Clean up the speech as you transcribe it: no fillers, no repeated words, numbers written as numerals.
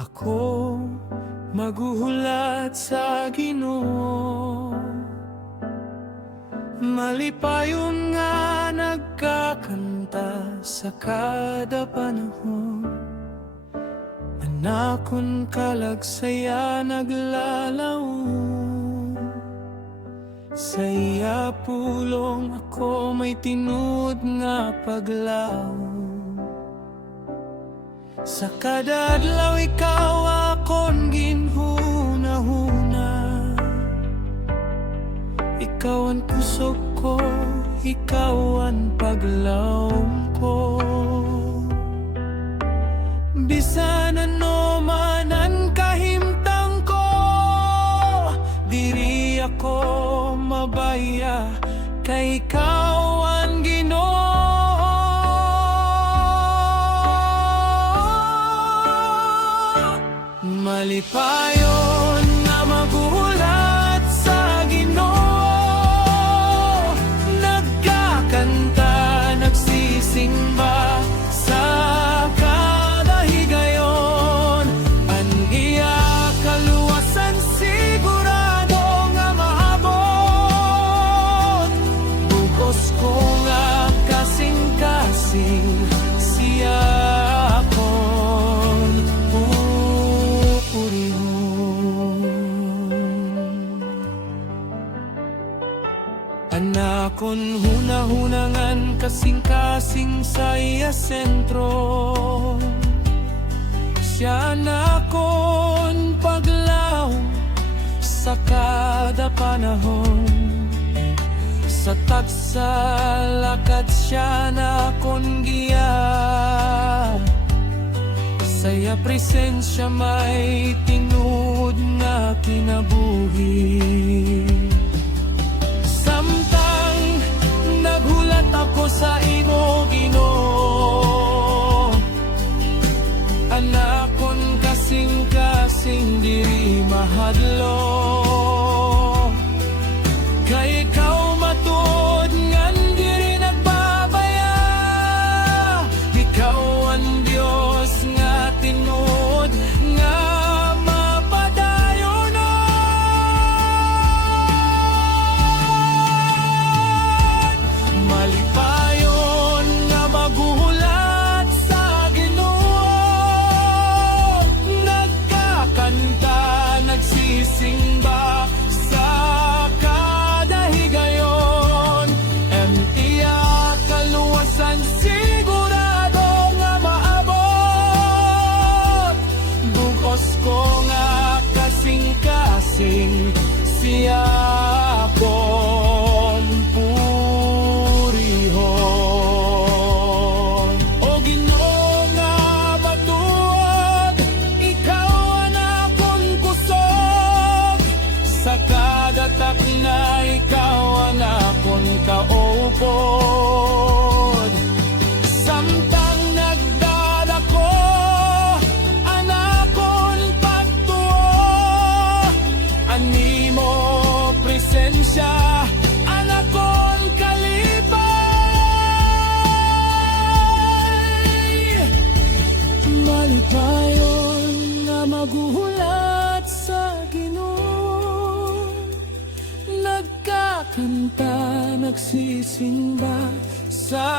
Ako maghuhulat sa Ginoo, malipayon nga nagkakanta sa kada panahon. Anakon kalagsaya naglalaw, sa iya pulong ako may tinud nga paglaw. Sa kada adlaw ikaw akon ginhuna-huna, ikaw ang kusog ko, ikaw ang paglawom ko. Bisan ano man ang kahimtang ko, diri ako mabaya, kay ikaw ang Ginoo. Malipayon na maghuhulat sa Ginoo, nagkakanta, nagsisimba sa kada higayon. Ang iya kaluwasan sigurado nga maabot, bugos ko nga kasing-kasing siya. Anakon hunahunangan kasing-kasing sa iya sentro, siya nakon paglaw sa kada panahon. Sa tagsa lakad siya nakon giya, sa iya presensya may tinud na kinabuhi. Naghulat ako sa imo, Ginoo, anakon kasing-kasing diri mahadlo, kay ikaw matud ngan diri nagbabaya. Ikaw ang Dios nga tinud nga simba sa kada higayon. Emtiya kaluwasan sigurado nga maabot, bugos ko nga kasing-kasing siya akon purihon. O Ginoo nga matuod, ikaw ang akon kusog, sa kada takna ikaw ang akon kaupod. Samtang nagdadako ang akon pagtuo, animo presensya ang akon kalipay. Malipayon na maghuhulat sa Ginoo, nagkakanta, nagsisimba sa